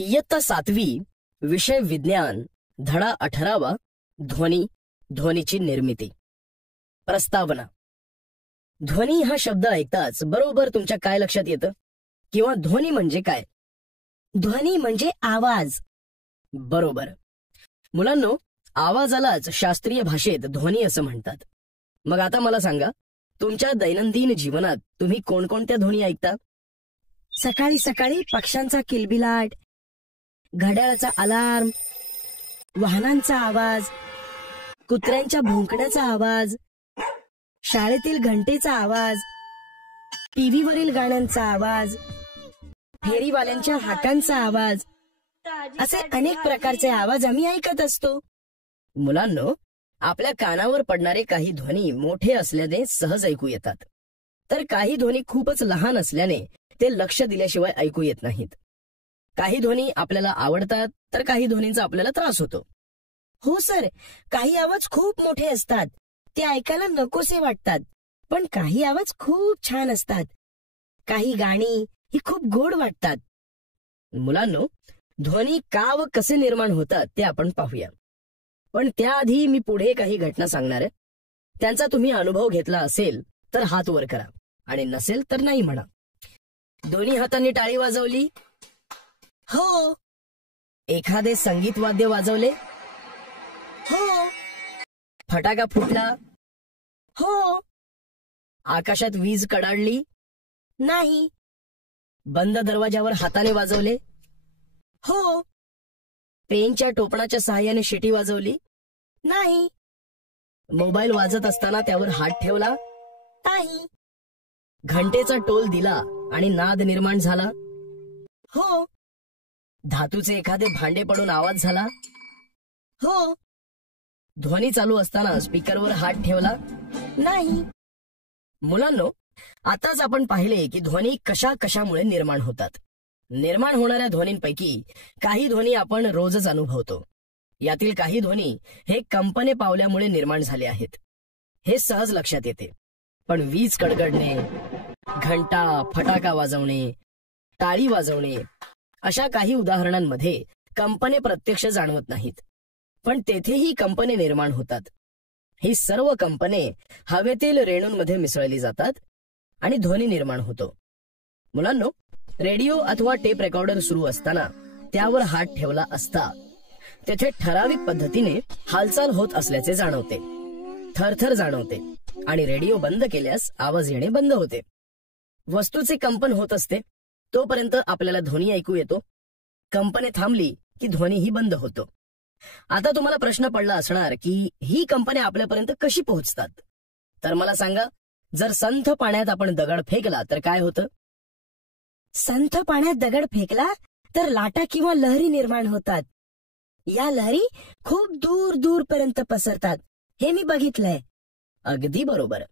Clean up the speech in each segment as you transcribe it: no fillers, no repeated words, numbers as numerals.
इयत्ता 7वी, विषय विज्ञान, धडा 18वा, ध्वनी, ध्वनीची निर्मिती. प्रस्तावना. ध्वनी हा शब्द ऐकताच बरोबर तुमच्या काय लक्षात येतं? किंवा ध्वनी म्हणजे काय? ध्वनी म्हणजे आवाज. बरोबर. मुलांनो, आवाजालाच शास्त्रीय भाषेत ध्वनी असं म्हणतात. मग आता मला सांगा, तुमच्या दैनंदिन जीवनात तुम्ही कोणकोणत्या ध्वनी ऐकता? सकाळी सकाळी पक्ष्यांचा किलबिलाट, घड्याळाचा अलार्म, वाहनांचा आवाज, कुत्र्यांच्या भुंकण्याचा आवाज, शाळेतील घंटेचा आवाज, टीव्हीवरील गाण्यांचा आवाज, फेरीवाल्यांच्या हाकांचा आवाज, असे अनेक प्रकारचे आवाज आम्ही ऐकत असतो. मुलांनो, आपल्या कानावर पडणारे काही ध्वनी मोठे असल्याने सहज ऐकू येतात, तर काही ध्वनी खूपच लहान असल्याने ते लक्ष दिल्याशिवाय ऐकू येत नाहीत. काही ध्वनी आपल्याला आवडतात, तर काही ध्वनींचा आपल्याला त्रास होतो. हो सर, काही आवाज खूप मोठे असतात, ते ऐकायला नकोसे वाटतात, पण काही आवाज खूप छान असतात. काही गाणी ही खूप गोड वाटतात. मुलांनो, ध्वनी का व कसे निर्माण होतात ते आपण पाहूया. पण त्याआधी मी पुढे काही घटना सांगणार आहे. त्यांचा तुम्ही अनुभव घेतला असेल तर हात वर करा, आणि नसेल तर नाही म्हणा. दोन्ही हातांनी टाळी वाजवली? हो. एखादे संगीत वाद्य वाजवले? हो. फटाका फुटला? हो. आकाशात वीज कडाडली? नाही. बंद दरवाजावर हाताने वाजवले? हो. पेनच्या टोपणाच्या सहाय्याने शिटी वाजवली? नाही. मोबाईल वाजत असताना त्यावर हात ठेवला? नाही. घंटेचा टोल दिला आणि नाद निर्माण झाला? हो. धातूचे एखादे भांडे पडून आवाज झाला? हो. ध्वनी चालू असताना स्पीकरवर हात ठेवला? नाही. मुलांनो, आताच आपण पाहिले की ध्वनी कशा कशामुळे निर्माण होतात. निर्माण होणाऱ्या ध्वनींपैकी काही ध्वनी आपण रोजच अनुभवतो. यातील काही ध्वनी हे कंपने पावल्यामुळे निर्माण झाले आहेत, हे सहज लक्षात येते. पण वीज कडकडणे, घंटा फटाका वाजवणे, टाळी वाजवणे अशा काही उदाहरणांमध्ये कंपने प्रत्यक्ष जाणवत नाहीत, पण तेथेही कंपने निर्माण होतात. ही सर्व कंपने हवेतील रेणूंमध्ये मिसळली जातात आणि ध्वनी निर्माण होतो. मुलांनो, रेडिओ अथवा टेप रेकॉर्डर सुरू असताना त्यावर हात ठेवला असता तेथे ठराविक पद्धतीने हालचाल होत असल्याचे जाणवते, थरथर जाणवते, आणि रेडिओ बंद केल्यास आवाज येणे बंद होते. वस्तूचे कंपन होत असते तोपर्यंत आपल्याला ध्वनी ऐकू येतो. कंपने थांबली की ध्वनीही बंद होतो. आता तुम्हाला प्रश्न पडला असणार की ही कंपने आपल्यापर्यंत कशी पोहोचतात? तर मला सांगा, जर संथ पाण्यात आपण दगड फेकला तर काय होतं? संथ पाण्यात दगड फेकला तर लाटा किंवा लहरी निर्माण होतात. या लहरी खूप दूर दूर पर्यंत पसरतात, हे मी बघितलंय. अगदी बरोबर.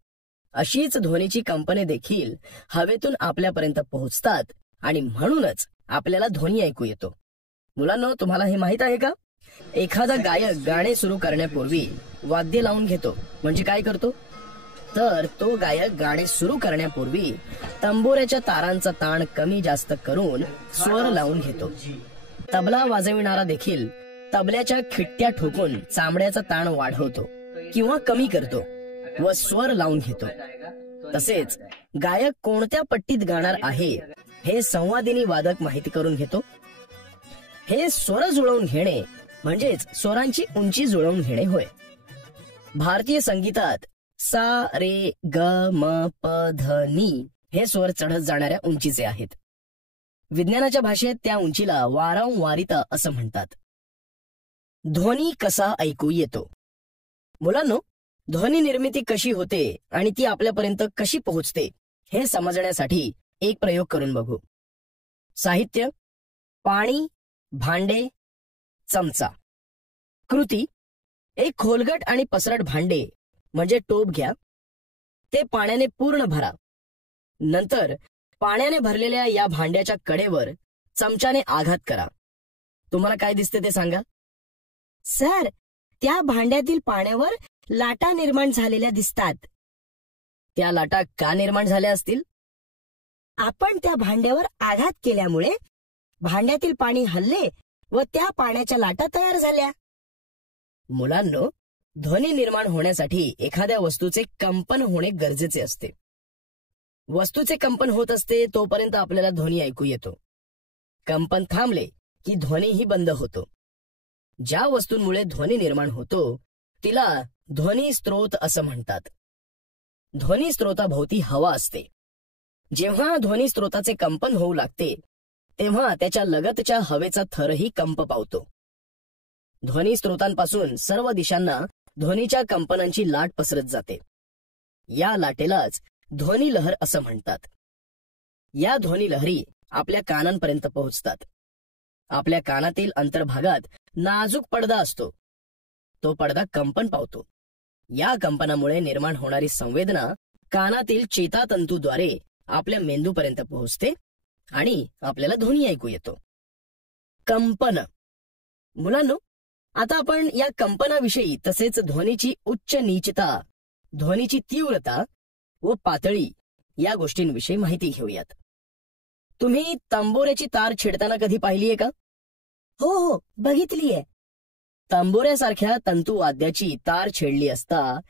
अशीच ध्वनीची कंपने देखील हवेतून आपल्यापर्यंत पोहोचतात आणि म्हणूनच आपल्याला ध्वनी ऐकू येतो. मुलांनो, तुम्हाला हे माहित आहे का? एखादा गायक गाणे सुरू करण्यापूर्वी वाद्य लावून घेतो. म्हणजे काय करतो? तर तो गायक गाणे सुरू करण्यापूर्वी तंबोऱ्याच्या तारांचा ताण कमी जास्त करून स्वर लावून घेतो. तबला वाजविणारा देखील तबल्याच्या खिट्ट्या ठोकून चामड्याचा ताण वाढवतो किंवा कमी करतो व स्वर लावून घेतो. तसेच गायक कोणत्या पट्टीत गाणार आहे हे संवादिनी वादक माहिती करून घेतो. हे स्वर जुळवून घेणे म्हणजेच स्वरांची उंची जुळवून घेणे होय. भारतीय संगीतात सा रे ग म प ध नी हे स्वर चढत जाणाऱ्या उंचीचे आहेत. विज्ञानाच्या भाषेत त्या उंचीला वारंवारिता असं म्हणतात. ध्वनी कसा ऐकू येतो? मुलांनो, ध्वनी निर्मिती कशी होते आणि ती आपल्यापर्यंत कशी पोहोचते हे समजण्यासाठी एक प्रयोग करून बघू. साहित्य: पाणी, भांडे, चमचा. कृती: एक खोलगट आणि पसरट भांडे म्हणजे टोप घ्या. ते पाण्याने पूर्ण भरा. नंतर पाण्याने भरलेल्या या भांड्याच्या कडेवर चमच्याने आघात करा. तुम्हाला काय दिसते ते सांगा. सर, त्या भांड्यातील पाण्यावर लाटा निर्माण झालेल्या दिसतात. त्या लाटा का निर्माण झाल्या असतील? आपण त्या भांड्यावर आघात केल्यामुळे भांड्यातील पाणी हलले व त्या पाण्याच्या लाटा तयार झाल्या. मुलांनो, ध्वनी निर्माण होण्यासाठी एखाद्या वस्तूचे कंपन होणे गरजेचे असते. वस्तूचे कंपन होत असते तोपर्यंत आपल्याला ध्वनी ऐकू येतो. कंपन थांबले की ध्वनीही बंद होतो. ज्या वस्तूंमुळे ध्वनी निर्माण होतो तिला ध्वनी स्त्रोत असं म्हणतात. ध्वनी स्त्रोताभोवती हवा असते. जेव्हा ध्वनी स्त्रोताचे कंपन होऊ लागते तेव्हा त्याच्या लगतच्या हवेचा थरही कंप पावतो. ध्वनी स्त्रोतांपासून सर्व दिशांना ध्वनीच्या कंपनांची लाट पसरत जाते. या लाटेलाच ध्वनी लहर असं म्हणतात. या ध्वनी लहरी आपल्या कानांपर्यंत पोहोचतात. आपल्या कानातील अंतर्भागात नाजूक पडदा असतो. तो पडदा कंपन पावतो. या कंपनामुळे निर्माण होणारी संवेदना कानातील चेतातंतूद्वारे आपल्या मेंदूपर्यंत पोहोचते आणि आपल्याला ध्वनी ऐकू येतो. कंपन. मुलांनो, आता आपण या कंपनाविषयी तसेच ध्वनीची उच्च नीचता, ध्वनीची तीव्रता व पातळी या गोष्टींविषयी माहिती घेऊयात. तुम्ही तंबोऱ्याची तार छेडताना कधी पाहिलीये का? हो हो, बघितलीये. तंबोऱ्यासारख्या तंतुवाद्याची तार छेडली असता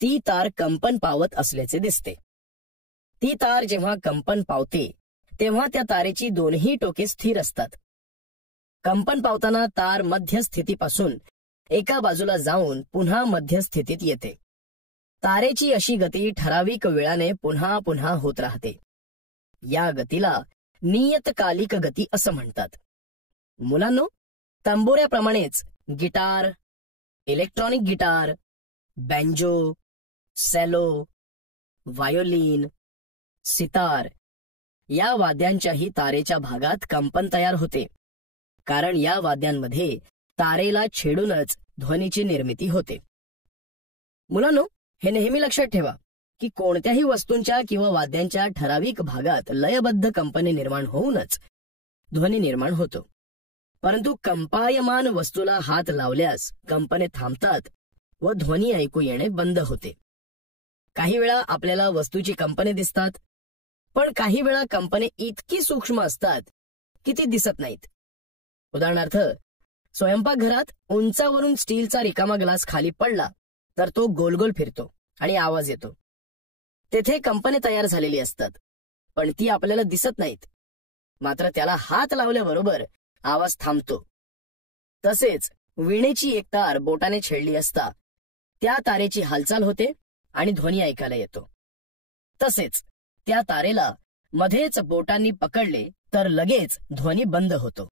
ती तार कंपन पावत असल्याचे दिसते. ती तार जेव्हा कंपन पावते तेव्हा त्या तारेची दोन्ही टोके स्थिर असतात. कंपन पावताना तार मध्य स्थितीपासून एका बाजूला जाऊन पुन्हा मध्य स्थितीत येते. तारेची अशी गती ठराविक वेळाने पुन्हा पुन्हा होत राहते. या गतीला नियतकालिक गती असं म्हणतात. मुलांनो, तंबोऱ्याप्रमाणेच guitar, electronic guitar, banjo, cello, violin, sitar या वाद्यांच्याही तारेच्या भागात कंपन तयार होते. कारण या वाद्यांमध्ये तारेला छेडूनच ध्वनीची निर्मिती होते. मुलांनो, हे नेहमी लक्षात ठेवा की कोणत्याही वस्तूंच्या किंवा वाद्यांच्या ठराविक भागात लयबद्ध कंपने निर्माण होऊनच ध्वनी निर्माण होतो. परंतु कंपायमान वस्तूला हात लावल्यास कंपने थांबतात व ध्वनी ऐकू येणे बंद होते. काही वेळा आपल्याला वस्तूची कंपने दिसतात, पण काही वेळा कंपने इतकी सूक्ष्म असतात की ती दिसत नाहीत. उदाहरणार्थ, स्वयंपाकघरात उंचावरून स्टीलचा रिकामा ग्लास खाली पडला तर तो गोल गोल फिरतो आणि आवाज येतो. तेथे कंपने तयार झालेली असतात, पण ती आपल्याला दिसत नाहीत. मात्र त्याला हात लावल्याबरोबर आवाज थांबतो. तसेच वीणेची एक तार बोटाने छेडली असता त्या तारेची हालचाल होते आणि ध्वनी ऐकायला येतो. तसेच त्या तारेला मध्येच बोटांनी पकडले तर लगेच ध्वनी बंद होतो.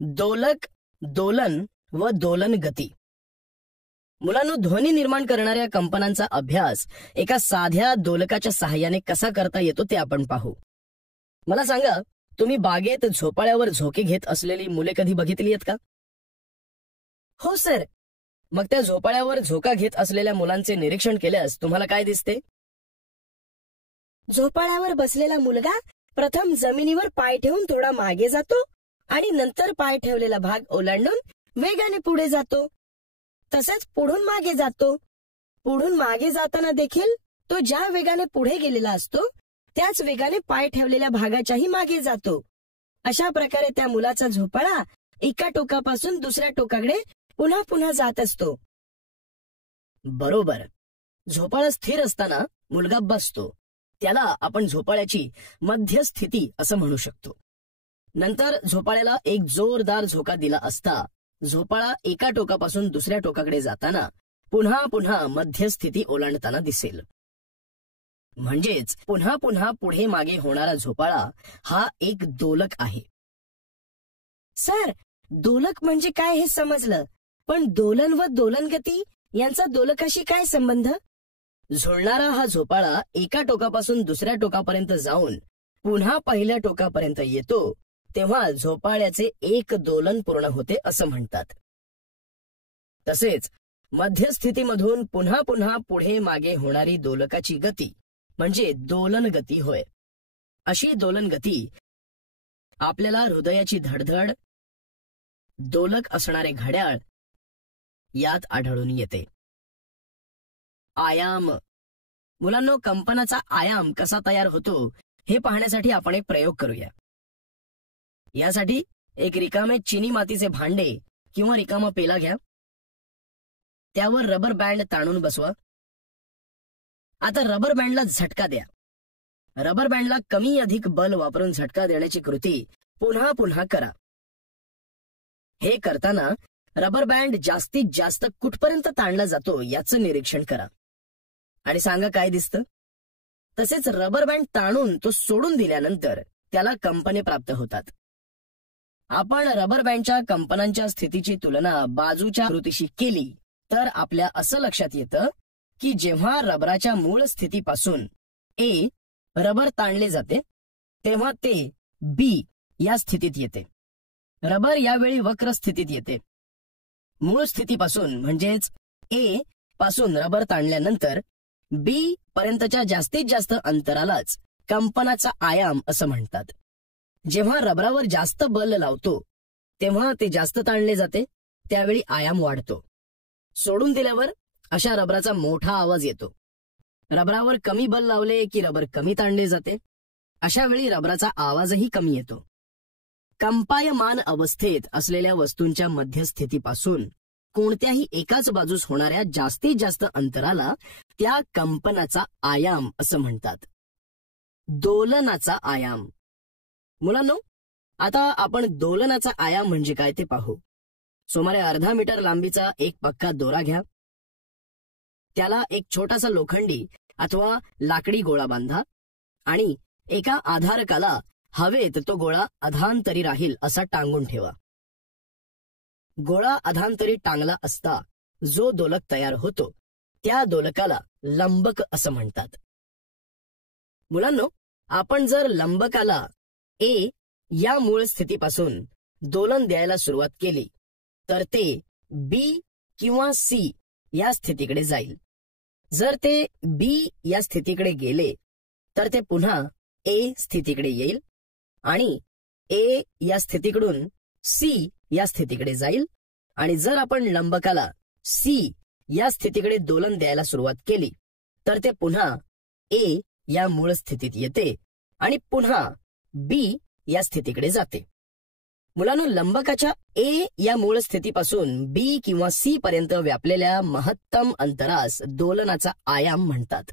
दोलक, दोलन व दोलन गती. मुलांनो, ध्वनी निर्माण करणाऱ्या कंपनांचा अभ्यास एका साध्या दोलकाच्या सहाय्याने कसा करता येतो ते आपण पाहू. मला सांगा, तुम्ही बागेत झोपाळ्यावर झोके घेत असलेली मुले कधी बघितली आहेत का? हो सर. मग त्या झोपाळ्यावर झोका घेत असलेल्या मुलांचे निरीक्षण केल्यास तुम्हाला काय दिसते? झोपाळ्यावर बसलेला मुलगा प्रथम जमिनीवर पाय ठेवून थोडा मागे जातो आणि नंतर पाय ठेवलेला भाग ओलांडून वेगाने पुढे जातो. तसेच पुढून मागे जातो. पुढून मागे जाताना देखील तो ज्या वेगाने पुढे गेलेला असतो त्याच वेगाने पाय ठेवलेल्या भागाच्याही मागे जातो. अशा प्रकारे त्या मुलाचा झोपाळा एका टोकापासून दुसऱ्या टोकाकडे पुन्हा पुन्हा जात असतो. बरोबर. झोपाळा स्थिर असताना मुलगा बसतो. त्याला आपण झोपाळ्याची मध्यस्थिती असं म्हणू शकतो. नंतर झोपाळ्याला एक जोरदार झोका दिला असता झोपाळा एका टोकापासून दुसऱ्या टोकाकडे जाताना पुन्हा पुन्हा मध्यस्थिती ओलांडताना दिसेल. म्हणजेच पुन्हा पुन्हा पुढे मागे होणारा झोपाळा हा एक दोलक आहे. सर, दोलक म्हणजे काय हे समजलं, पण दोलन व दोलनगती यांचा दोलकाशी काय संबंध? झुलणारा हा झोपाळा एका टोकापासून दुसऱ्या टोकापर्यंत जाऊन पुन्हा पहिल्या टोकापर्यंत येतो तेव्हा झोपाळ्याचे एक दोलन पूर्ण होते असं म्हणतात. तसेच मध्यस्थितीमधून पुन्हा पुन्हा पुढे मागे होणारी दोलकाची गती म्हणजे दोलन गती होय. अशी दोलन गती आपल्याला हृदयाची धडधड, दोलक असणारे घड्याळ यात आढळून येते. आयाम. मुलांनो, कंपनाचा आयाम कसा तयार होतो हे पाहण्यासाठी आपण एक प्रयोग करूया. यासाठी एक रिकामे चिनी मातीचे भांडे किंवा रिकामा पेला घ्या. त्यावर रबर बँड ताणून बसवा. आता रबर बँडला झटका द्या. रबर बँडला कमी अधिक बल वापरून झटका देण्याची कृती पुन्हा पुन्हा करा. हे करताना रबर बँड जास्तीत जास्त कुठपर्यंत ताणला जातो याचं निरीक्षण करा आणि सांगा काय दिसतं. तसेच रबर बँड ताणून तो सोडून दिल्यानंतर त्याला कंपने प्राप्त होतात. आपण रबर बँडच्या कंपनांच्या स्थितीची तुलना बाजूच्या आकृतीशी केली तर आपल्या असं लक्षात येतं की जेव्हा रबराच्या मूळ स्थितीपासून ए रबर ताणले जाते तेव्हा ते बी या स्थितीत येते. रबर यावेळी वक्र स्थितीत येते. मूळ स्थितीपासून म्हणजेच ए पासून रबर ताणल्यानंतर बी पर्यंतच्या जास्तीत जास्त अंतरालाच कंपनाचा आयाम असं म्हणतात. जेव्हा रबरावर जास्त बल लावतो तेव्हा ते जास्त ताणले जाते, त्यावेळी आयाम वाढतो. सोडून दिल्यावर अशा रबराचा मोठा आवाज येतो. रबरावर कमी बल लावले की रबर कमी ताणले जाते, अशा वेळी रबराचा आवाजही कमी येतो. कंपायमान अवस्थेत असलेल्या वस्तूंच्या मध्यस्थितीपासून कोणत्याही एकाच बाजूस होणाऱ्या जास्तीत जास्त अंतराला त्या कंपनाचा आयाम असं म्हणतात. दोलनाचा आयाम. मुलांनो, आता आपण दोलनाचा आयाम म्हणजे काय ते पाहू. सुमारे अर्धा मीटर लांबीचा एक पक्का दोरा घ्या. त्याला एक छोटासा लोखंडी अथवा लाकडी गोळा बांधा आणि एका आधारकाला हवेत तो गोळा अधांतरी राहील असा टांगून ठेवा. गोळा अधांतरी टांगला असता जो दोलक तयार होतो त्या दोलकाला लंबक असं म्हणतात. मुलांनो, आपण जर लंबकाला ए या मूळ स्थितीपासून दोलन द्यायला सुरुवात केली तर ते बी किंवा सी या स्थितीकडे जाईल. जर ते बी या स्थितीकडे गेले तर ते पुन्हा ए स्थितीकडे येईल आणि ए या स्थितीकडून सी या स्थितीकडे जाईल. आणि जर आपण लंबकाला सी या स्थितीकडे दोलन द्यायला सुरुवात केली तर ते पुन्हा ए या मूळ स्थितीत येते आणि पुन्हा बी या स्थितीकडे जाते. मुलांनो, लंबकाच्या ए या मूळ स्थितीपासून बी किंवा सी पर्यंत व्यापलेल्या महत्तम अंतरास दोलनाचा आयाम म्हणतात.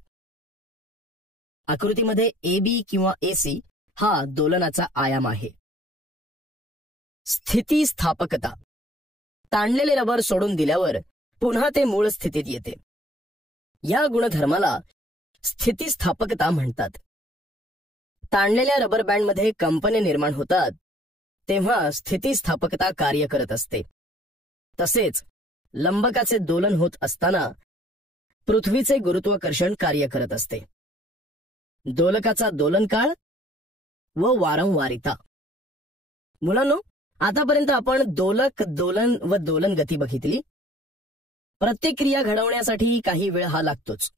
आकृतीमध्ये ए बी किंवा एसी हा दोलनाचा आयाम आहे. स्थितीस्थापकता. ताणलेले रबर सोडून दिल्यावर पुन्हा ते मूळ स्थितीत येते. या गुणधर्माला स्थितीस्थापकता म्हणतात. ताणलेल्या रबर बँडमध्ये कंपने निर्माण होतात तेव्हा स्थितीस्थापकता कार्य करत असते. तसेच लंबकाचे दोलन होत असताना पृथ्वीचे गुरुत्वाकर्षण कार्य करत असते. दोलकाचा दोलनकाळ व वारंवारिता. मुलांनो, आतापर्यंत आपण दोलक, दोलन व दोलन गती बघितली. प्रत्येक क्रिया घडवण्यासाठी काही वेळ हा लागतोच.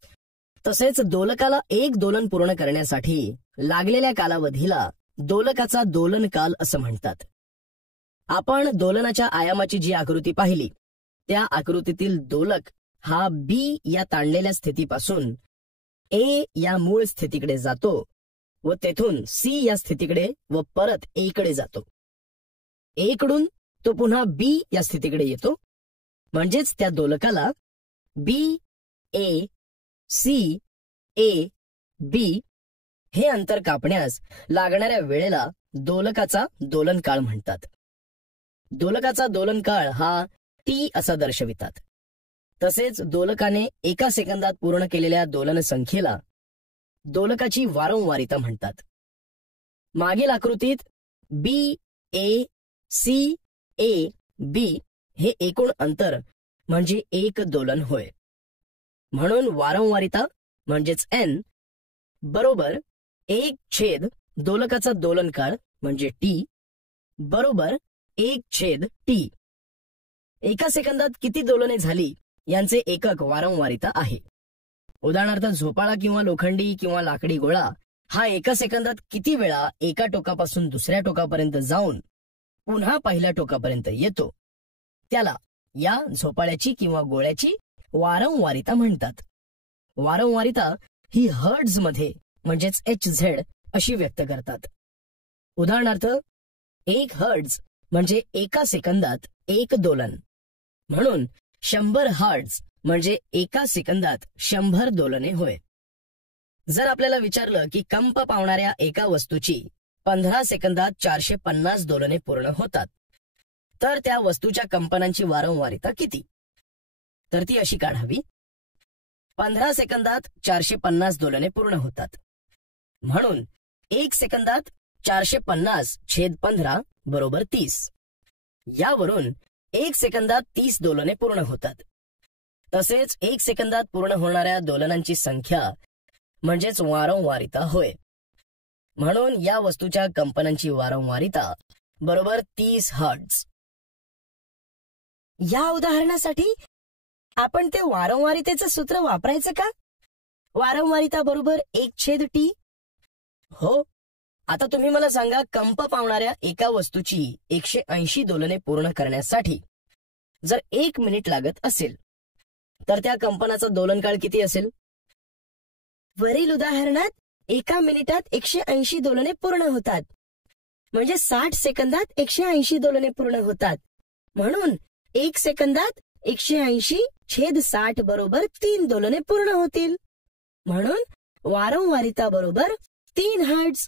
तसेच दोलकाला एक दोलन पूर्ण करण्यासाठी लागलेल्या कालावधीला दोलकाचा दोलनकाल असं म्हणतात. आपण दोलनाच्या आयामाची जी आकृती पाहिली त्या आकृतीतील दोलक हा बी या ताणलेल्या स्थितीपासून ए या मूळ स्थितीकडे जातो व तेथून सी या स्थितीकडे व परत ए कडे जातो. ए कडून तो पुन्हा बी या स्थितीकडे येतो. म्हणजेच त्या दोलकाला बी ए सी ए बी हे अंतर कापण्यास लागणाऱ्या वेळेला दोलकाचा दोलनकाळ म्हणतात. दोलकाचा दोलनकाळ हा टी असा दर्शवितात. तसेच दोलकाने एका सेकंदात पूर्ण केलेल्या दोलन संख्येला दोलकाची वारंवारिता म्हणतात. मागील आकृतीत बी ए सी ए बी हे एकूण अंतर म्हणजे एक दोलन होय. म्हणून वारंवारिता म्हणजेच एन बरोबर 1 दोलकाचा दोलनकाळ म्हणजे टी बरोबर 1 टी. एका सेकंदात किती दोलने झाली यांचे एकक वारंवारिता आहे. उदाहरणार्थ झोपाळा किंवा लोखंडी किंवा लाकडी गोळा हा एका सेकंदात किती वेळा एका टोकापासून दुसऱ्या टोकापर्यंत जाऊन पुन्हा पहिल्या टोकापर्यंत येतो त्याला या झोपाळ्याची किंवा गोळ्याची वारंवारिता म्हणतात. वारंवारिता ही हर्ट्झ मध्ये म्हणजेच HZ अशी व्यक्त करतात. उदाहरणार्थ 1 हर्ट्झ म्हणजे एका सेकंदात 1 दोलन, म्हणून 100 हर्ट्झ म्हणजे एका सेकंदात 100 दोलने होय. जर आपल्याला विचारलं की कंप पावणाऱ्या एका वस्तूची 15 सेकंदात 450 दोलने पूर्ण होतात, तर त्या वस्तूच्या कंपनांची वारंवारिता किती? तर ती अशी काढावी. 15 सेकंदात 450 दोलने पूर्ण होतात, म्हणून 1 सेकंदात 450/15 बरोबर 30. यावरून 1 सेकंदात 30 दोलने पूर्ण होतात. तसेच 1 सेकंदात पूर्ण होणाऱ्या दोलनांची संख्या म्हणजेच वारंवारिता होय. म्हणून या वस्तूच्या कंपनांची वारंवारिता बरोबर 30 हर्ट्झ. या उदाहरणासाठी आपण ते वारंवारितेचं सूत्र वापरायचं का? वारंवारिता बरोबर 1/t. हो. आता तुम्ही मला सांगा, कंप पावणाऱ्या एका वस्तूची 180 दोलने पूर्ण करण्यासाठी जर 1 मिनिट लागत असेल, तर त्या कंपनाचा दोलनकाळ किती असेल? वरील उदाहरणात 1 मिनिटात 180 दोलने पूर्ण होतात, म्हणजे 60 सेकंदात 180 दोलने पूर्ण होतात. म्हणून 1 सेकंदात 180/60 बरोबर 3 दोलने पूर्ण होतील. म्हणून वारंवारिता बरोबर 3 हर्ट्झ.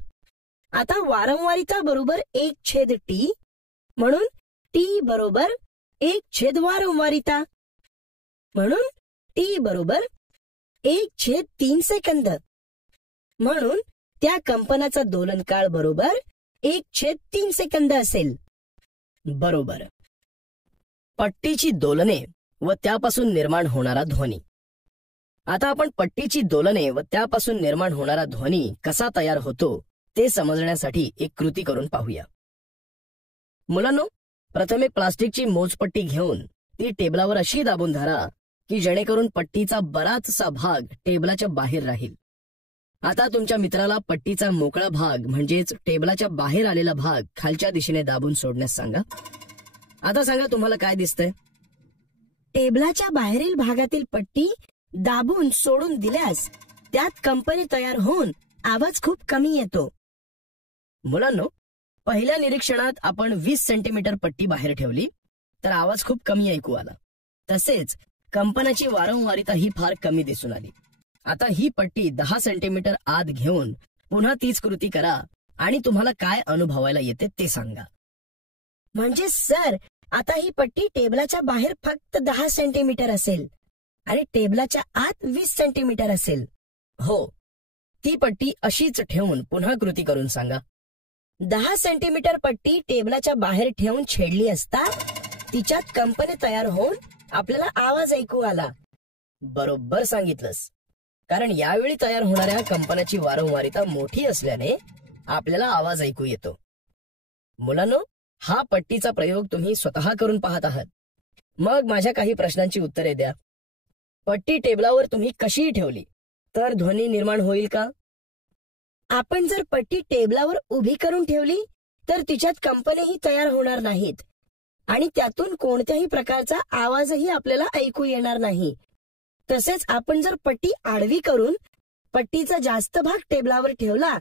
आता वारंवारिता बरोबर 1/t, म्हणून t बरोबर 1/वारंवारिता, म्हणून t बरोबर 1/3 सेकंद. म्हणून त्या कंपनाचा दोलनकाळ बरोबर 1/3 सेकंद असेल. बरोबर. पट्टीची दोलने व त्यापासून निर्माण होणारा ध्वनी. आता आपण पट्टीची दोलने व त्यापासून निर्माण होणारा ध्वनी कसा तयार होतो ते समजण्यासाठी एक कृती करून पाहूया. मुलांनो, प्रथम एक प्लास्टिकची मोजपट्टी घेऊन ती टेबलावर अशी दाबून धरा की जेणेकरून पट्टीचा बराचसा भाग टेबलाच्या बाहेर राहील. आता तुमच्या मित्राला पट्टीचा मोकळा भाग म्हणजेच टेबलाच्या बाहेर आलेला भाग खालच्या दिशेने दाबून सोडण्यास सांगा. आता सांगा, तुम्हाला काय दिसतंय? टेबलाच्या बाहेरील भागातील पट्टी दाबून सोडून दिल्यास त्यात कंपने तयार होऊन आवाज खूप कमी येतो. मुलांनो, पहिल्या निरीक्षणात आपण 20 सेंटीमीटर पट्टी बाहेर ठेवली तर आवाज खूप कमी ऐकू आला. तसेच कंपनाची वारंवारिता ही फार कमी दिसून आली. आता ही पट्टी 10 सेंटीमीटर आत घेऊन पुन्हा तीच कृती करा आणि तुम्हाला काय अनुभवायला येते ते सांगा. म्हणजे सर, आता ही पट्टी टेबलाच्या बाहेर फक्त 10 सेंटीमीटर असेल आणि टेबलाच्या आत 20 सेंटीमीटर असेल. हो, ती पट्टी अशीच ठेवून पुन्हा कृती करून सांगा. 10 सेंटीमीटर पट्टी टेबलाच्या बाहेर ठेवून छेडली असता तिच्यात कंपने तयार होऊन आपल्याला आवाज ऐकू आला. बरोबर सांगितलंस, कारण यावेळी तयार होणाऱ्या कंपनाची वारंवारिता मोठी असल्याने आपल्याला आवाज ऐकू येतो. मुलांनो, हा पट्टीचा प्रयोग तुम्ही स्वतः करून पाहत आहात. मग माझ्या काही प्रश्नांची उत्तरे द्या. पट्टी टेबलावर तुम्ही कशीही ठेवली तर ध्वनी निर्माण होईल का? आपण जर पट्टी टेबलावर उभी करून ठेवली तर तिच्यात कंपनेही तयार होणार नाहीत आणि त्यातून कोणत्याही प्रकारचा आवाजही आपल्याला ऐकू येणार नाही. तसेच आपण जर पट्टी आडवी करून पट्टीचा जास्त भाग टेबलावर ठेवला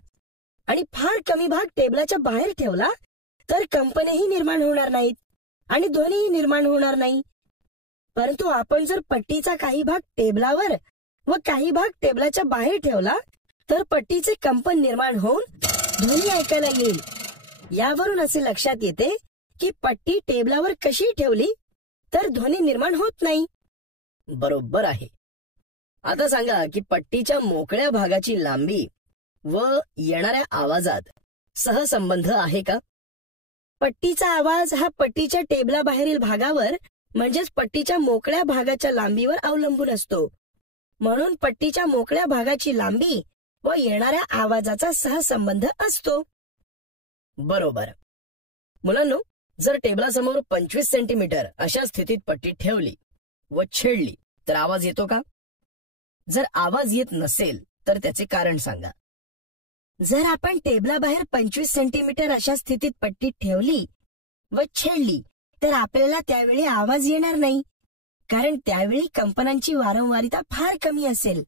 आणि फार कमी भाग टेबलाच्या बाहेर ठेवला तर कंपनेही निर्माण होणार नाहीत आणि ध्वनीही निर्माण होणार नाही. परंतु आपण जर पट्टीचा काही भाग टेबलावर व काही भाग टेबलाच्या बाहेर ठेवला तर पट्टीचे कंपन निर्माण होऊन ध्वनी ऐकायला येईल. यावरून असे लक्षात येते की पट्टी टेबलावर कशी ठेवली तर ध्वनी निर्माण होत नाही. बरोबर आहे. आता सांगा की पट्टीच्या मोकळ्या भागाची लांबी व येणाऱ्या आवाजात सहसंबंध आहे का? पट्टीचा आवाज हा पट्टीच्या टेबलाबाहेरील भागावर म्हणजेच पट्टीच्या मोकळ्या भागाच्या लांबीवर अवलंबून असतो. म्हणून पट्टीच्या मोकळ्या भागाची लांबी व येणाऱ्या आवाजाचा सहसंबंध असतो. बरोबर. मुलांनो, जर टेबलासमोर 25 सेंटीमीटर अशा स्थितीत पट्टी ठेवली व छेडली तर आवाज येतो का? जर आवाज येत नसेल तर त्याचे कारण सांगा. जर आपण टेबलाबाहेर 25 सेंटीमीटर अशा स्थितीत पट्टी ठेवली व छेडली तर आपल्याला त्यावेळी आवाज येणार नाही, कारण त्यावेळी कंपनांची वारंवारिता फार कमी असेल.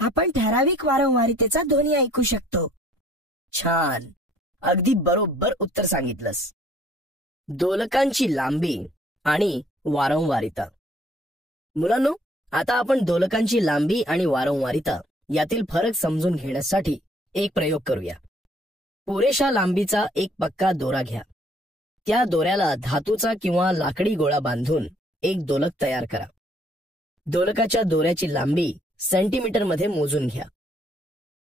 आपण ठराविक वारंवारितेचा ध्वनी ऐकू शकतो. छान, अगदी बरोबर उत्तर सांगितलंस. दोलकांची लांबी आणि वारंवारिता. मुलांनो, आता आपण दोलकांची लांबी आणि वारंवारिता यातील फरक समजून घेण्यासाठी एक प्रयोग करूया. पुरेशा लांबीचा एक पक्का दोरा घ्या. त्या दोऱ्याला धातूचा किंवा लाकडी गोळा बांधून एक दोलक तयार करा. दोलकाच्या दोऱ्याची लांबी सेंटीमीटर मध्ये मोजून घ्या.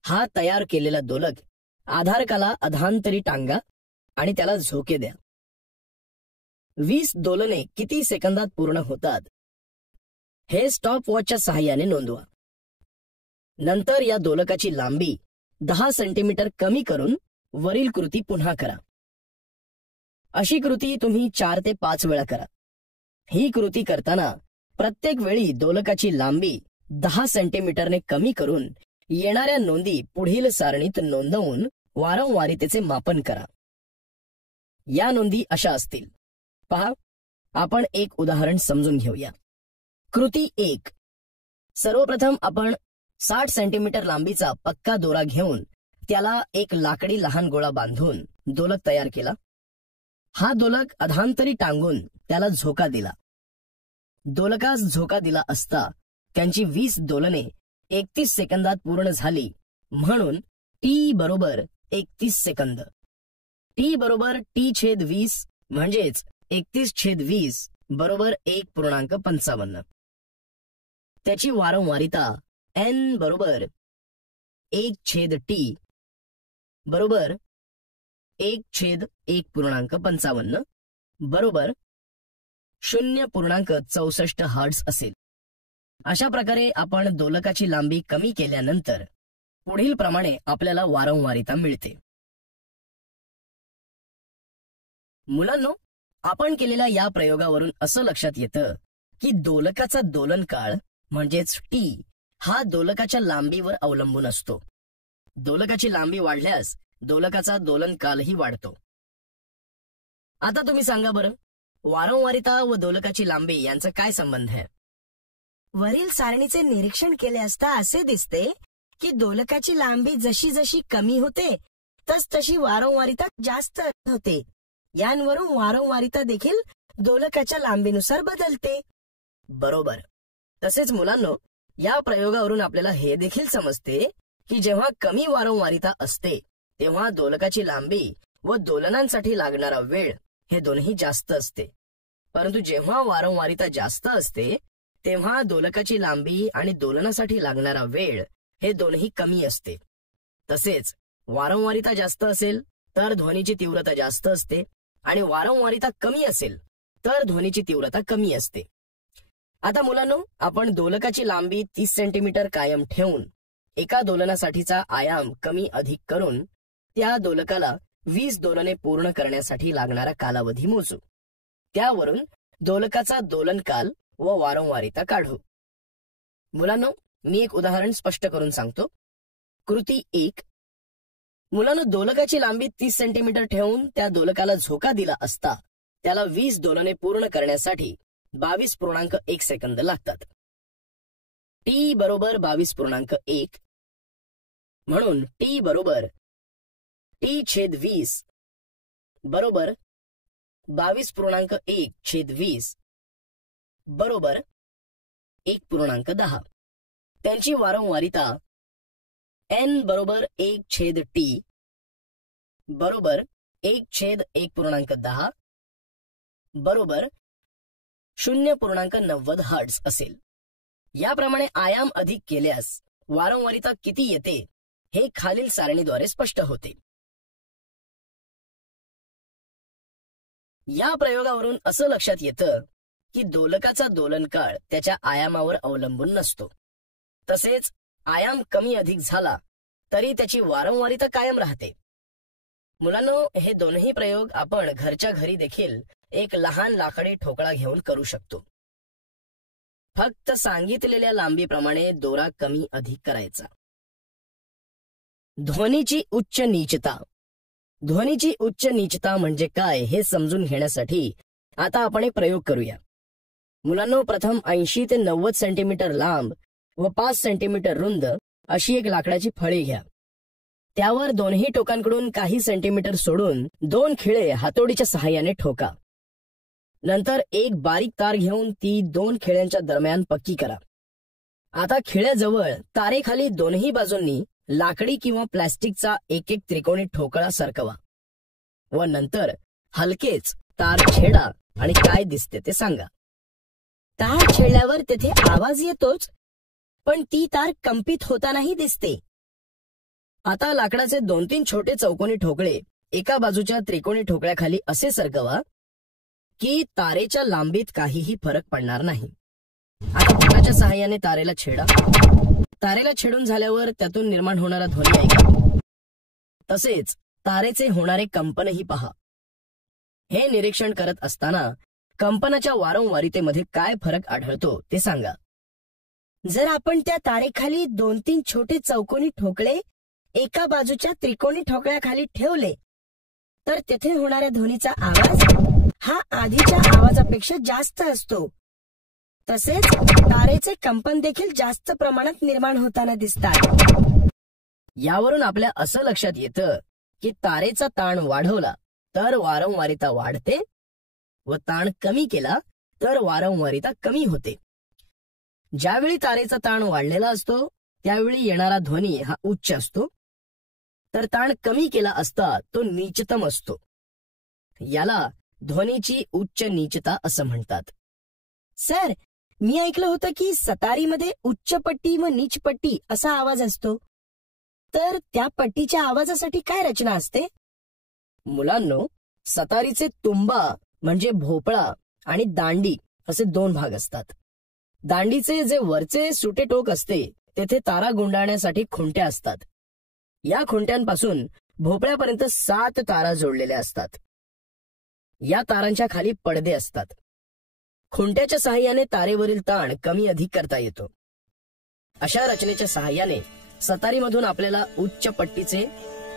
हा तयार केलेला दोलक आधारकाला अधांतरी टांगा आणि त्याला झोके द्या. 20 दोलने किती सेकंदात पूर्ण होतात हे स्टॉप वॉचच्या सहाय्याने नोंदवा. नंतर या दोलकाची लांबी 10 सेंटीमीटर कमी करून वरील कृती पुन्हा करा. अशी कृती तुम्ही 4 ते 5 वेळा करा. ही कृती करताना प्रत्येक वेळी दोलकाची लांबी 10 सेंटीमीटरने कमी करून येणाऱ्या नोंदी पुढील सारणीत नोंदवून वारंवारितेचे मापन करा. या नोंदी अशा असतील. पहा, आपण एक उदाहरण समजून घेऊया. कृती 1. सर्वप्रथम आपण 60 सेंटीमीटर लांबीचा पक्का दोरा घेऊन त्याला एक लाकडी लहान गोळा बांधून दोलक तयार केला. हा दोलक अधांतरी टांगून त्याला झोका दिला. दोलकास झोका दिला असता त्यांची 20 दोलने 31 सेकंदात पूर्ण झाली, म्हणून टी बरोबर 31 सेकंद. टी बरोबर T/20 म्हणजेच 31/20 बरोबर 1.55. त्याची वारंवारिता n बरोबर 1/T बरोबर 1/1.55 बरोबर 0.64 हर्ट्झ असेल. अशा प्रकारे आपण दोलकाची लांबी कमी केल्यानंतर पुढील प्रमाणे आपल्याला वारंवारिता मिळते. मुलांनो, आपण केलेल्या या प्रयोगावरून असं लक्षात येतं की दोलकाचा दोलन काळ म्हणजेच टी हा दोलकाच्या लांबीवर अवलंबून असतो. दोलकाची लांबी वाढल्यास दोलकाचा दोलन कालही वाढतो. आता तुम्ही सांगा बरं, वारंवारिता व दोलकाची लांबी यांचा काय संबंध आहे? वरील सारणीचे निरीक्षण केले असता असे दिसते की दोलकाची लांबी जशी जशी कमी होते तशी वारंवारिता जास्त होते. यांवरून वारंवारिता देखील दोलकाच्या लांबीनुसार बदलते. बरोबर. तसेच मुलांनो, या प्रयोगावरून आपल्याला हे देखील समजते की जेव्हा कमी वारंवारिता असते तेव्हा दोलकाची लांबी व दोलनांसाठी लागणारा वेळ हे दोन्ही जास्त असते, परंतु जेव्हा वारंवारिता जास्त असते तेव्हा दोलकाची लांबी आणि दोलनासाठी लागणारा वेळ हे दोन्ही कमी असते. तसेच वारंवारिता जास्त असेल तर ध्वनीची तीव्रता जास्त असते आणि वारंवारिता कमी असेल तर ध्वनीची तीव्रता कमी असते. आता मुलांनो, आपण दोलकाची लांबी 30 सेंटीमीटर कायम ठेवून एका दोलनासाठीचा आयाम कमी अधिक करून त्या दोलकाला 20 दोलने पूर्ण करण्यासाठी लागणारा कालावधी मोजू. त्यावरून दोलकाचा दोलन काल व वारंवारिता काढू. मुलांनो, मी एक उदाहरण स्पष्ट करून सांगतो. कृती 1. मुलांनो, दोलकाची लांबी 30 सेंटीमीटर ठेवून त्या दोलकाला झोका दिला असता त्याला 20 दोलने पूर्ण करण्यासाठी 22.1 सेकंद लागतात. टी बरोबर 22.1 म्हणून टी बरोबर T/20 बरोबर 22.1/20 बरोबर 1.10. त्यांची वारंवारिता n बरोबर 1/T बरोबर 1/1.10 बरोबर 0.90 हर्ट्झ असेल. याप्रमाणे आयाम अधिक केल्यास वारंवारिता किती येते हे खालील सारणीद्वारे स्पष्ट होते. या प्रयोगावरून असं लक्षात येतं की दोलकाचा दोलन काळ त्याच्या आयामावर अवलंबून नसतो. तसेच आयाम कमी अधिक झाला तरी त्याची वारंवारिता कायम राहते. मुलांनो, हे दोन्ही प्रयोग आपण घरच्या घरी देखील एक लहान लाकडी ठोकळा घेऊन करू शकतो. फक्त सांगितलेल्या लांबीप्रमाणे दोरा कमी अधिक करायचा. ध्वनीची उच्च नीचता. ध्वनीची उच्च नीचता म्हणजे काय हे समजून घेण्यासाठी आता आपण एक प्रयोग करूया. मुलांनो, प्रथम 80 ते 90 सेंटीमीटर लांब व 5 सेंटीमीटर रुंद अशी एक लाकडाची फळी घ्या. त्यावर दोन्ही टोकांकडून काही सेंटीमीटर सोडून 2 खिळे हातोडीच्या सहाय्याने ठोका. नंतर एक बारीक तार घेऊन ती दोन खिळ्यांच्या दरम्यान पक्की करा. आता खिळ्याजवळ तारेखाली दोन्ही बाजूंनी लाकडी किंवा प्लॅस्टिकचा एक एक त्रिकोणी ठोकळा सरकवा व नंतर हलकेच तार छेडा आणि काय दिसते ते सांगा. तार छेडल्यावर तेथे आवाज येतोच, पण ती तार कंपित होतानाही दिसते. आता लाकडाचे 2-3 छोटे चौकोनी ठोकळे एका बाजूच्या त्रिकोणी ठोकळ्याखाली असे सरकवा की तारेच्या लांबीत काहीही फरक पडणार नाही. आता बोटाच्या सहाय्याने तारेला छेडा. तारेला छेडून झाल्यावर त्यातून निर्माण होणारा ध्वनी ऐका. तसेच तारेचे होणारे कंपनही पहा. हे निरीक्षण करत असताना कंपनाच्या वारंवारितेमध्ये काय फरक आढळतो ते सांगा. जर आपण त्या तारेखाली 2-3 छोटे चौकोनी ठोकळे एका बाजूच्या त्रिकोणी ठोकळ्याखाली ठेवले तर तेथे होणाऱ्या ध्वनीचा आवाज हा आधीच्या आवाजापेक्षा जास्त असतो. तसेच तारेचे कंपन देखील जास्त प्रमाणात निर्माण होताना दिसतात. यावरून आपल्या असं लक्षात येतं की तारेचा ताण वाढवला तर वारंवारिता वाढते व ताण कमी केला तर वारंवारिता कमी होते. ज्यावेळी तारेचा ताण वाढलेला असतो त्यावेळी येणारा ध्वनी हा उच्च असतो, तर ताण कमी केला असता तो नीचतम असतो. याला ध्वनीची उच्च नीचता असं म्हणतात. सर, मी ऐकलं होतं की सतारीमध्ये उच्च पट्टी व नीच पट्टी असा आवाज असतो. तर त्या पट्टीच्या आवाजासाठी काय रचना असते? मुलांनो, सतारीचे तुंबा म्हणजे भोपळा आणि दांडी असे 2 भाग असतात. दांडीचे जे वरचे सुटे टोक असते तेथे तारा गुंडाळण्यासाठी खुंट्या असतात. या खुंट्यांपासून भोपळ्यापर्यंत 7 तारा जोडलेल्या असतात. या तारांच्या खाली पडदे असतात. खुंट्याच्या सहाय्याने तारेवरील ताण कमी अधिक करता येतो. अशा रचनेच्या सहाय्याने सतारीमधून आपल्याला उच्च पट्टीचे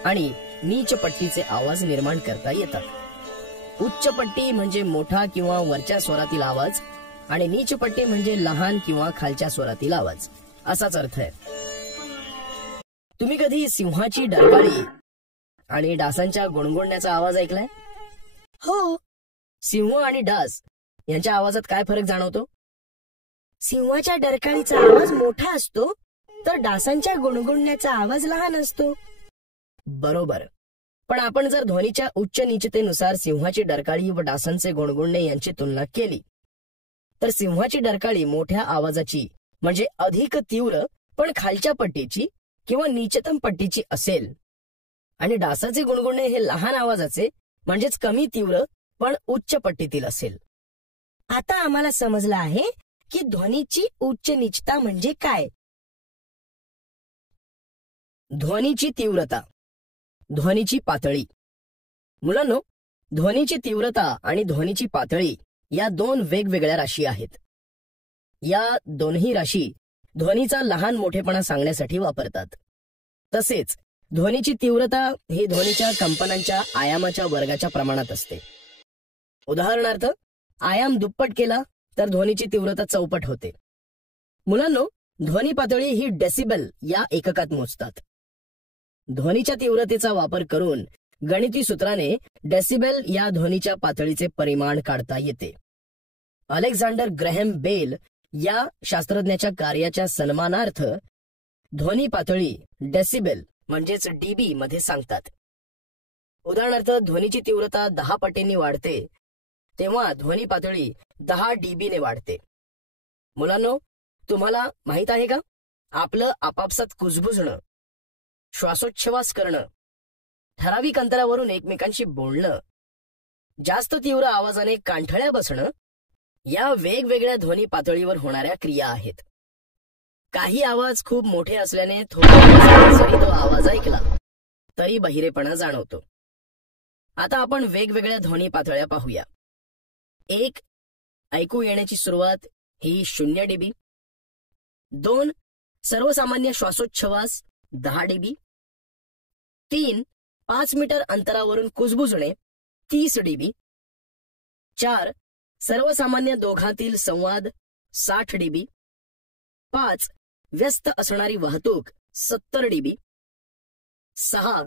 आणि नीच पट्टीचे आवाज निर्माण करता येतात. उच्च पट्टी म्हणजे मोठा किंवा वरच्या स्वरातील आवाज आणि नीच पट्टी म्हणजे लहान किंवा खालच्या स्वरातील आवाज असाच अर्थ आहे. तुम्ही कधी सिंहाची डरकाळी आणि डासांच्या गुणगुणण्याचा आवाज ऐकलाय? हो. सिंह आणि डास यांच्या आवाजात काय फरक जाणवतो? सिंहाच्या डरकाळीचा आवाज मोठा असतो तर डासांच्या गुणगुणण्याचा आवाज लहान असतो. बरोबर. पण आपण जर ध्वनीच्या उच्च नीचतेनुसार सिंहाची डरकाळी व डासांचे गुणगुणणे यांची तुलना केली तर सिंहाची डरकाळी मोठ्या आवाजाची म्हणजे अधिक तीव्र पण खालच्या पट्टीची किंवा नीचतम पट्टीची असेल आणि डासाचे गुणगुणणे हे लहान आवाजाचे म्हणजेच कमी तीव्र पण उच्च पट्टीतील असेल. आता आम्हाला समजलं आहे की ध्वनीची उच्च नीचता म्हणजे काय. ध्वनीची तीव्रता, ध्वनीची पातळी. मुलांनो, ध्वनीची तीव्रता आणि ध्वनीची पातळी या 2 वेगवेगळ्या राशी आहेत. या दोन्ही राशी ध्वनीचा लहान मोठेपणा सांगण्यासाठी वापरतात. तसेच ध्वनीची तीव्रता ही ध्वनीच्या कंपनांच्या आयामाच्या वर्गाच्या प्रमाणात असते. उदाहरणार्थ, आयाम दुप्पट केला तर ध्वनीची तीव्रता चौपट होते. मुलांनो, ध्वनी पातळी ही डेसिबल या एककात मोजतात. ध्वनीच्या तीव्रतेचा वापर करून गणिती सूत्राने डेसिबल या ध्वनीच्या पातळीचे परिमाण काढता येते. अलेक्झांडर ग्रॅहम बेल या शास्त्रज्ञाच्या कार्याच्या सन्मानार्थ ध्वनी पातळी डेसिबल म्हणजेच डीबी मध्ये सांगतात. उदाहरणार्थ, ध्वनीची तीव्रता 10 पटींनी वाढते तेव्हा ध्वनी पातळी 10 डीबी ने वाढते. मुलांनो, तुम्हाला माहित आहे का, आपलं आपापसात कुजबुजणं, श्वासोच्छवास करणं, ठराविक अंतरावरून एकमेकांशी बोलणं, जास्त तीव्र आवाजाने कांठळ्या बसणं या वेगवेगळ्या ध्वनी पातळीवर होणाऱ्या क्रिया आहेत. काही आवाज खूप मोठे असल्याने थोडा जरी तो आवाज ऐकला तरी बहिरेपणा जाणवतो. आता आपण वेगवेगळ्या ध्वनी पातळ्या पाहूया. 1. ऐकू येण्याची सुरुवात ही 0 डीबी. 2. सर्वसामान्य श्वासोच्छवास 10 डीबी. 3. 5 मीटर अंतरावरून कुजबुजणे 30 डीबी. 4. सर्वसामान्य दोघांतील संवाद 60 डीबी. 5. व्यस्त असणारी वाहतूक 70 डीबी. 6.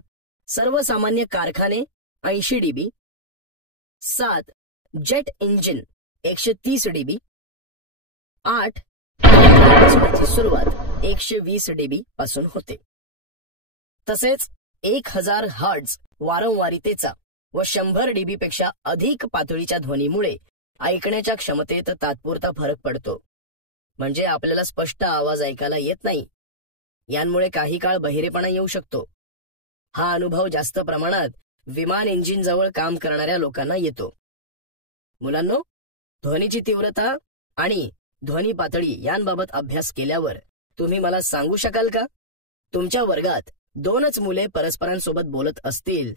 सर्वसामान्य कारखाने 80 डीबी. 7. जेट इंजिन 130 डीबी, 8 सुरुवात 120 डीबी पासून होते. तसेच 1000 हर्ट्झ वारंवारितेचा व 100 डीबी पेक्षा अधिक पातळीच्या ध्वनीमुळे ऐकण्याच्या क्षमतेत तात्पुरता फरक पडतो. म्हणजे आपल्याला स्पष्ट आवाज ऐकायला येत नाही. यांमुळे काही काळ बहिरेपणा येऊ शकतो. हा अनुभव जास्त प्रमाणात विमान इंजिन जवळ काम करणाऱ्या लोकांना येतो. मुलांनो, ध्वनीची तीव्रता आणि ध्वनी पातळी यांबाबत अभ्यास केल्यावर तुम्ही मला सांगू शकाल का, तुमच्या वर्गात 2च मुले परस्परांसोबत बोलत असतील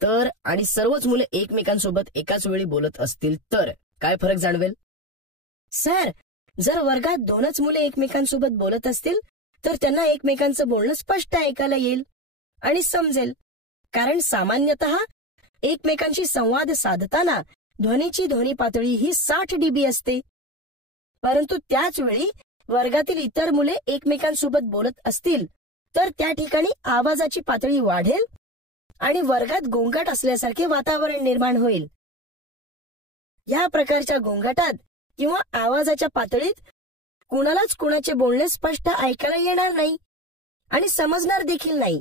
तर आणि सर्वच मुले एकमेकांसोबत एकाच वेळी बोलत असतील तर काय फरक जाणवेल? सर, जर वर्गात 2च मुले एकमेकांसोबत बोलत असतील तर त्यांना एकमेकांचं बोलणं स्पष्ट ऐकायला येईल आणि समजेल. कारण सामान्यतः एकमेकांशी संवाद साधताना ध्वनीची ध्वनी पातळी ही 60 डीबी असते. परंतु त्याच वेळी वर्गातील इतर मुले एकमेकांसोबत बोलत असतील तर त्या ठिकाणी आवाजाची पातळी वाढेल आणि वर्गात गोंगाट असल्यासारखे वातावरण निर्माण होईल. या प्रकारच्या गोंगाटात किंवा आवाजाच्या पातळीत कुणालाच कुणाचे बोलणे स्पष्ट ऐकायला येणार नाही आणि समजणार देखील नाही.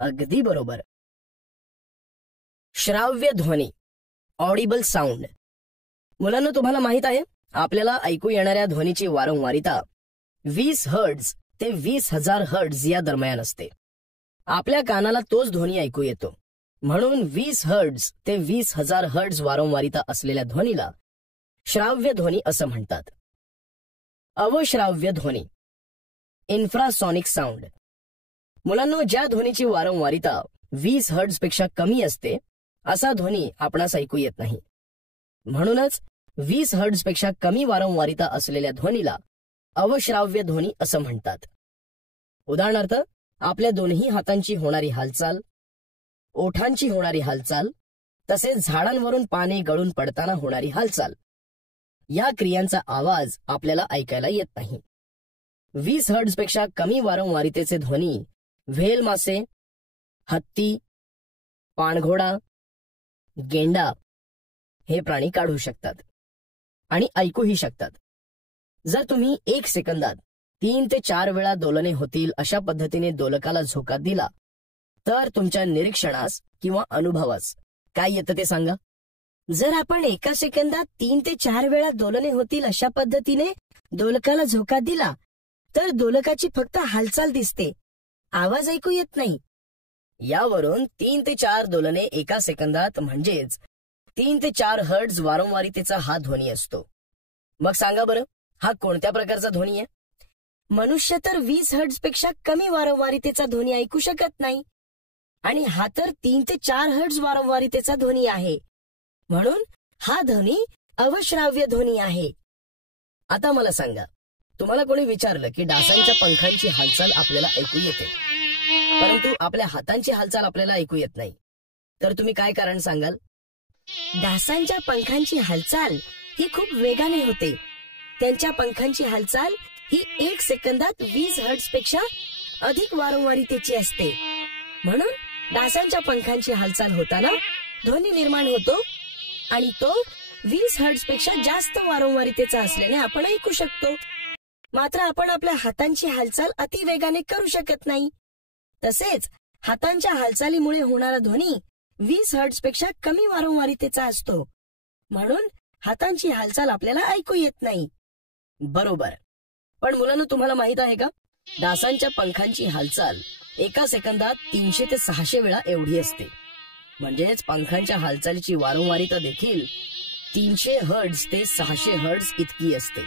अगदी बरोबर. श्राव्य ध्वनी, ऑडिबल साऊंड. मुलांना तुम्हाला माहित आहे, आपल्याला ऐकू येणाऱ्या ध्वनीची वारंवारिता 20 हर्ट्झ ते 20,000 हर्ट्झ या दरम्यान असते. आपल्या कानाला तोच ध्वनी ऐकू येतो. म्हणून 20 हर्ट्झ ते 20,000 हर्ट्झ वारंवारिता असलेल्या ध्वनीला श्राव्य ध्वनी असं म्हणतात. अवश्राव्य ध्वनी, इन्फ्रासॉनिक साऊंड. मुलांनो, ज्या ध्वनीची वारंवारिता 20 हर्ट्झ पेक्षा कमी असते असा ध्वनी आपणास ऐकू येत नाही. म्हणूनच 20 हर्ट्झ पेक्षा कमी वारंवारिता असलेल्या ध्वनीला अवश्राव्य ध्वनी असं म्हणतात. उदाहरणार्थ, आपल्या दोन्ही हातांची होणारी हालचाल, ओठांची होणारी हालचाल, तसेच झाडांवरून पाने गळून पडताना होणारी हालचाल, या क्रियांचा आवाज आपल्याला ऐकायला येत नाही. 20 हर्ट्झ पेक्षा कमी वारंवारितेचे ध्वनी व्हेल मासे, हत्ती, पाणघोडा, गेंडा हे प्राणी काढू शकतात आणि ऐकूही शकतात. जर तुम्ही 1 सेकंदात 3 ते 4 वेळा दोलने होतील अशा पद्धतीने दोलकाला झोका दिला तर तुमच्या निरीक्षणास किंवा अनुभवास काय येतं ते सांगा. जर आपण 1 सेकंदात 3 ते 4 वेळा दोलने होतील अशा पद्धतीने दोलकाला झोका दिला तर दोलकाची फक्त हालचाल दिसते, आवाज ऐकू येत नाही. यावरून 3 ते 4 दोलने 1 सेकंदात म्हणजेच 3 ते 4 हर्ट्झ वारंवारितेचा हा ध्वनी असतो. मग सांगा बरं, हा कोणत्या प्रकारचा ध्वनी आहे? मनुष्य तर 20 हर्ट्झ पेक्षा कमी वारंवारितेचा ध्वनी ऐकू शकत नाही आणि हा तर 3 ते 4 हर्ट्झ वारंवारितेचा ध्वनी आहे. म्हणून हा ध्वनी अवश्राव्य ध्वनी आहे. आता मला सांगा, तुम्हाला कोणी विचारलं की डासांच्या पंखांची हालचाल आपल्याला ऐकू येते, परंतु आपल्या हातांची हालचाल आपल्याला ऐकू येत नाही, तर तुम्ही काय कारण सांगाल? डासांच्या पंखांची हालचाल ही खूप वेगाने होते. त्यांच्या पंखांची हालचाल ही 1 सेकंदात 20 हर्ट्झ पेक्षा अधिक वारंवारितेची असते. म्हणून डासांच्या पंखांची हालचाल होताना ध्वनी निर्माण होतो आणि तो 20 हर्ट्झ पेक्षा जास्त वारंवारितेचा असल्याने आपण ऐकू शकतो. मात्र आपण आपल्या हातांची हालचाल अतिवेगाने करू शकत नाही. तसेच हातांच्या हालचालीमुळे होणारा ध्वनी 20 हर्ट्झ पेक्षा कमी वारंवारितेचा असतो. म्हणून हातांची हालचाल आपल्याला ऐकू येत नाही. बरोबर. पण मुलांना तुम्हाला माहित आहे का, डासांच्या पंखांची हालचाल 1 सेकंदात 300 ते 600 वेळा एवढी असते. म्हणजेच पंखांच्या हालचालीची वारंवारिता देखील 300 हर्ट्झ ते 600 हर्ट्झ इतकी असते.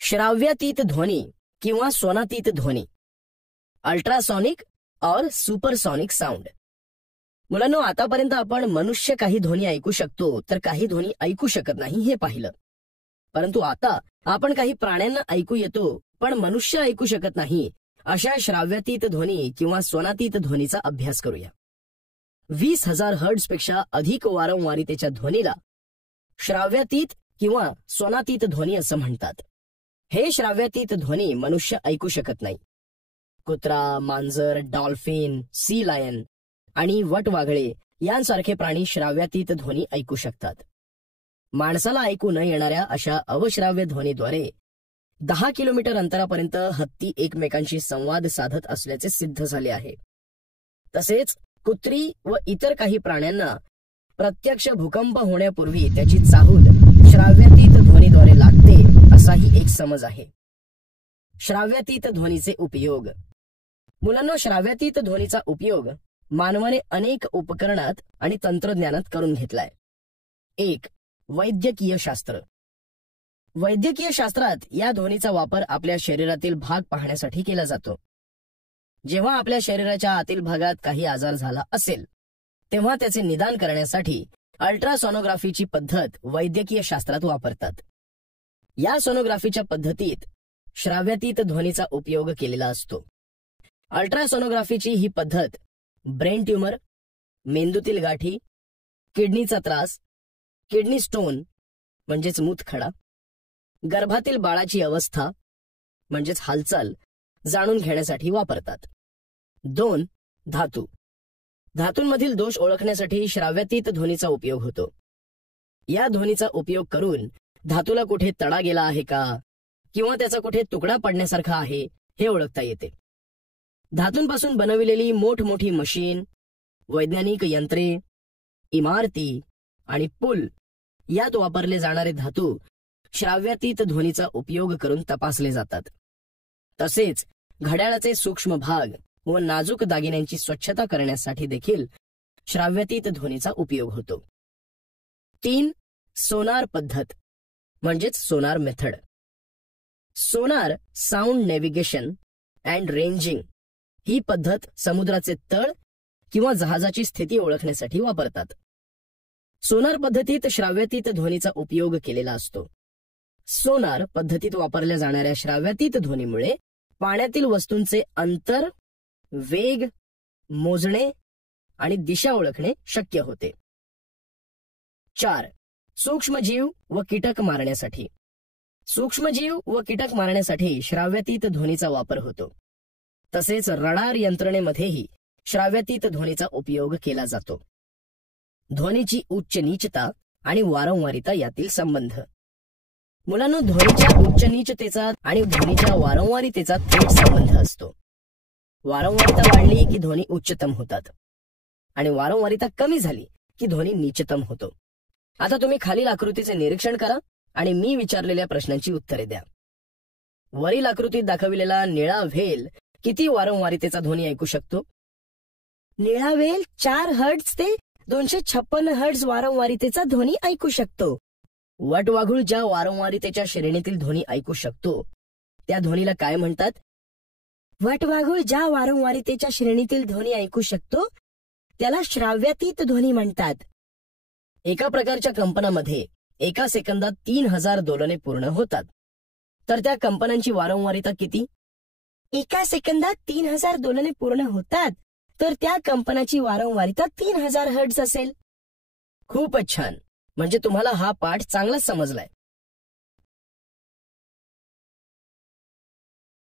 श्राव्यातीत ध्वनी किंवा स्वनातीत ध्वनी, अल्ट्रासॉनिक और सुपरसॉनिक साऊंड. मुलांनो, आतापर्यंत आपण मनुष्य काही ध्वनी ऐकू शकतो तर काही ध्वनी ऐकू शकत नाही हे पाहिलं. परंतु आता आपण काही प्राण्यांना ऐकू येतो पण मनुष्य ऐकू शकत नाही अशा श्राव्यातीत ध्वनी किंवा स्वनातीत ध्वनीचा अभ्यास करूया. 20,000 हर्ट्झ पेक्षा अधिक वारंवारितेच्या ध्वनीला श्राव्यातीत किंवा स्वनातीत ध्वनी असं म्हणतात. हे श्राव्यातीत ध्वनी मनुष्य ऐकू शकत नाही. कुत्रा, मांजर, डॉल्फिन, सी लायन आणि वटवाघळे यांसारखे प्राणी श्राव्यातीत ध्वनी ऐकू शकतात. माणसाला ऐकू न येणाऱ्या अशा अवश्राव्य ध्वनीद्वारे 10 किलोमीटर अंतरापर्यंत हत्ती एकमेकांशी संवाद साधत असल्याचे सिद्ध झाले आहे. तसेच कुत्री व इतर काही प्राण्यांना प्रत्यक्ष भूकंप होण्यापूर्वी त्याची चाहूल श्राव्यातीत ध्वनीद्वारे लागते असाही एक समज आहे. श्राव्यातीत ध्वनीचे उपयोग. मुलांनो, श्राव्यातीत ध्वनीचा उपयोग मानवाने अनेक उपकरणात आणि तंत्रज्ञानात करून घेतलाय. 1. वैद्यकीय शास्त्र. वैद्यकीय शास्त्रात या ध्वनीचा वापर आपल्या शरीरातील भाग पाहण्यासाठी केला जातो. जेव्हा आपल्या शरीराच्या आतील भागात काही आजार झाला असेल तेव्हा त्याचे निदान करण्यासाठी अल्ट्रासोनोग्राफीची पद्धत वैद्यकीय शास्त्रात वापरतात. या सोनोग्राफीच्या पद्धतीत श्राव्यातीत ध्वनीचा उपयोग केलेला असतो. अल्ट्रासोनोग्राफीची ही पद्धत ब्रेन ट्यूमर, मेंदूतील गाठी, किडनीचा त्रास, किडनी स्टोन म्हणजेच मूतखडा, गर्भातील बाळाची अवस्था म्हणजेच हालचाल जाणून घेण्यासाठी वापरतात. 2. धातू. धातूंमधील दोष ओळखण्यासाठी श्राव्यातीत ध्वनीचा उपयोग होतो. या ध्वनीचा उपयोग करून धातूला कुठे तडा गेला आहे का किंवा त्याचा कुठे तुकडा पडण्यासारखा आहे हे ओळखता येते. धातूंपासून बनविलेली मोठमोठी मशीन, वैज्ञानिक यंत्रे, इमारती आणि पूल यात वापरले जाणारे धातू श्राव्यातीत ध्वनीचा उपयोग करून तपासले जातात. तसेच घड्याळाचे सूक्ष्म भाग व नाजूक दागिन्यांची स्वच्छता करण्यासाठी देखील श्राव्यातीत ध्वनीचा उपयोग होतो. 3. सोनार पद्धत म्हणजेच sonar method. Sonar sound navigation and ranging ही पद्धत समुद्राचे तळ किंवा जहाजाची स्थिती ओळखण्यासाठी वापरतात. सोनार पद्धतीत श्राव्यातीत ध्वनीचा उपयोग केलेला असतो. सोनार पद्धतीत वापरल्या जाणाऱ्या श्राव्यातीत ध्वनीमुळे पाण्यातील वस्तूंचे अंतर, वेग मोजणे आणि दिशा ओळखणे शक्य होते. 4. सूक्ष्मजीव व कीटक मारण्यासाठी. सूक्ष्मजीव व कीटक मारण्यासाठी श्राव्यातीत ध्वनीचा वापर होतो. तसेच रडार यंत्रणेमध्येही श्राव्यातीत ध्वनीचा उपयोग केला जातो. ध्वनीची उच्च नीचता आणि वारंवारिता यातील संबंध. मुलांनो, ध्वनीच्या उच्च नीचतेचा आणि ध्वनीच्या वारंवारितेचा थेट संबंध असतो. वारंवारिता वाढली की ध्वनी उच्चतम होतात आणि वारंवारिता कमी झाली की ध्वनी नीचतम होतो. आता तुम्ही खालील आकृतीचे निरीक्षण करा आणि मी विचारलेल्या प्रश्नांची उत्तरे द्या. वरील आकृतीत दाखविलेला निळा व्हेल किती वारंवारितेचा ध्वनी ऐकू शकतो? निळा व्हेल 4 हर्ट्झ ते 256 हर्ट्झ वारंवारितेचा ध्वनी ऐकू शकतो. वटवाघूळ ज्या वारंवारितेच्या श्रेणीतील ध्वनी ऐकू शकतो त्या ध्वनीला काय म्हणतात? वटवाघूळ ज्या वारंवारितेच्या श्रेणीतील ध्वनी ऐकू शकतो त्याला श्राव्यातीत ध्वनी म्हणतात. एका प्रकारच्या कंपनामध्ये एका सेकंदात 3000 दोलने पूर्ण होतात. तर त्या कंपनांची वारंवारिता किती? एका सेकंदात 3000 दोलने पूर्ण होतात तर त्या कंपनाची वारंवारिता 3000 हर्ट्झ असेल. खूपच छान. म्हणजे तुम्हाला हा पाठ चांगलाच समजलाय.